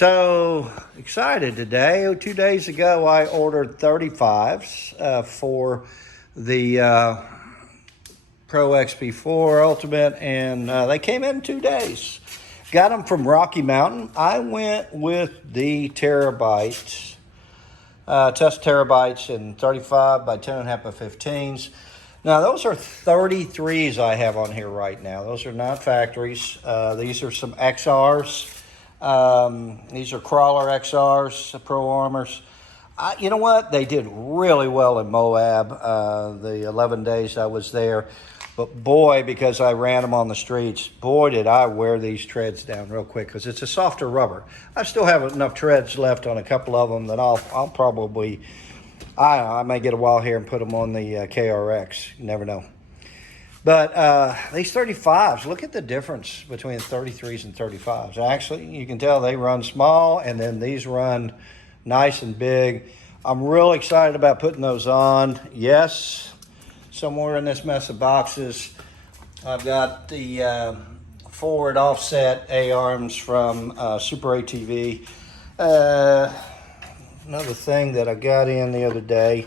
So excited today. 2 days ago, I ordered 35's for the Pro XP4 Ultimate, and they came in 2 days. Got them from Rocky Mountain. I went with the terabytes, test terabytes in 35 by 10.5 by 15s. Now, those are 33's I have on here right now. Those are not factories. These are some XRs. These are crawler XRs, Pro Armors. You know what? They did really well in Moab, the 11 days I was there. But boy, because I ran them on the streets, boy, did I wear these treads down real quick because it's a softer rubber. I still have enough treads left on a couple of them that I'll probably, I may get a while here and put them on the KRX. You never know. But these 35's, look at the difference between 33's and 35's. Actually, you can tell they run small, and then these run nice and big. I'm really excited about putting those on. Yes, somewhere in this mess of boxes, I've got the forward offset A-arms from Super ATV. Another thing that I got in the other day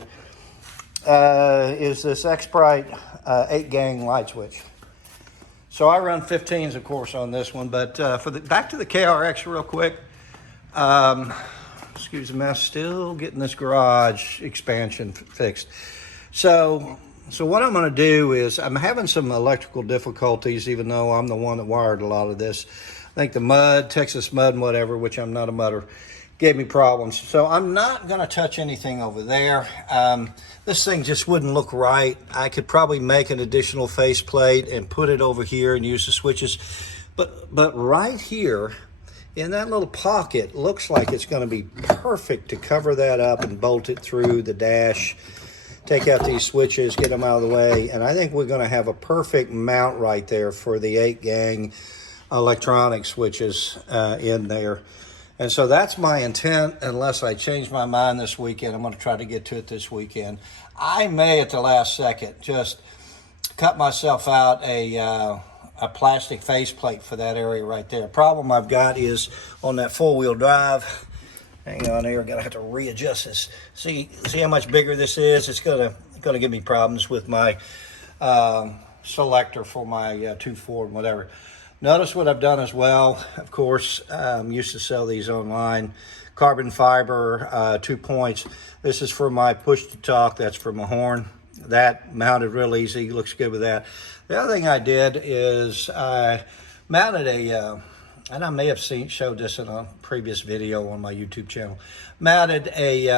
is this X-Brite 8-gang light switch. So I run 15s, of course, on this one. But back to the KRX real quick. Excuse the mess. Still getting this garage expansion fixed. So what I'm going to do is I'm having some electrical difficulties, even though I'm the one that wired a lot of this. I think the mud, Texas mud and whatever, which I'm not a mudder, gave me problems. So I'm not going to touch anything over there. This thing just wouldn't look right. I could probably make an additional faceplate and put it over here and use the switches. But right here in that little pocket looks like it's going to be perfect to cover that up and bolt it through the dash. Take out these switches, get them out of the way. And I think we're going to have a perfect mount right there for the 8-gang electronic switches in there. And so that's my intent, unless I change my mind this weekend. I'm going to try to get to it this weekend. I may, at the last second, just cut myself out a plastic faceplate for that area right there. Problem I've got is on that four-wheel drive. Hang on here, I'm going to have to readjust this. See how much bigger this is? It's going to give me problems with my selector for my 2.4 and whatever. Notice what I've done as well. Of course, used to sell these online. Carbon fiber, 2 points. This is for my push to talk. That's for my horn. That mounted real easy. Looks good with that. The other thing I did is I mounted and I may have showed this in a previous video on my YouTube channel. Mounted a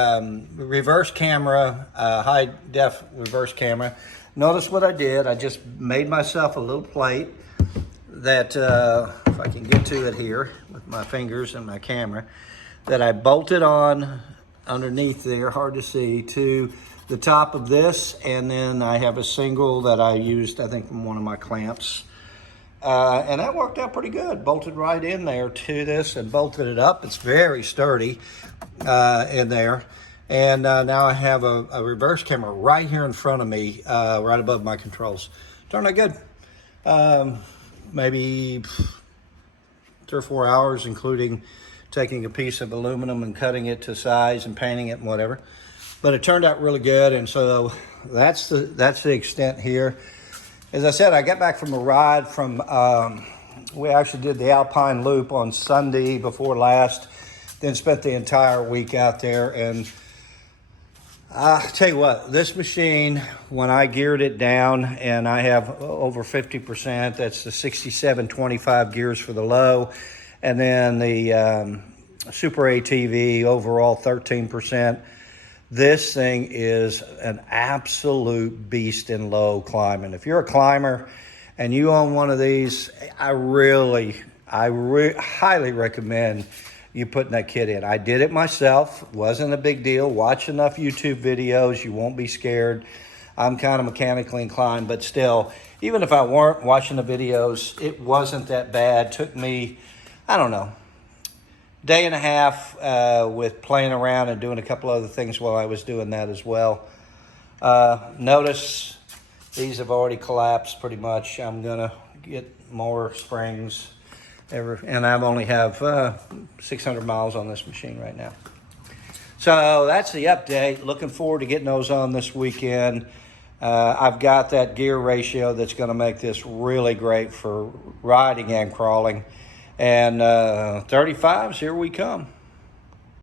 reverse camera, high def reverse camera. Notice what I did. I just made myself a little plate that if I can get to it here with my fingers and my camera, that I bolted on underneath there, hard to see, to the top of this, and then I have a single that I used, I think, from one of my clamps, and that worked out pretty good. Bolted right in there to this and bolted it up. It's very sturdy in there. And now I have a reverse camera right here in front of me, right above my controls. Turned out good. Maybe 3 or 4 hours, including taking a piece of aluminum and cutting it to size and painting it and whatever. But it turned out really good, and so that's the extent here. As I said, I got back from a ride from, we actually did the Alpine Loop on Sunday before last, then spent the entire week out there. And I tell you what, this machine, when I geared it down, and I have over 50%, that's the 6725 gears for the low, and then the Super ATV overall 13%. This thing is an absolute beast in low climbing. If you're a climber and you own one of these, I highly recommend you putting that kit in. I did it myself. Wasn't a big deal. Watch enough YouTube videos. You won't be scared. I'm kind of mechanically inclined, but still, even if I weren't watching the videos, it wasn't that bad. Took me, I don't know, day and a half with playing around and doing a couple other things while I was doing that as well. Notice these have already collapsed pretty much. I'm gonna get more springs and I only have 600 miles on this machine right now. So that's the update. Looking forward to getting those on this weekend. I've got that gear ratio that's going to make this really great for riding and crawling. And 35's, here we come.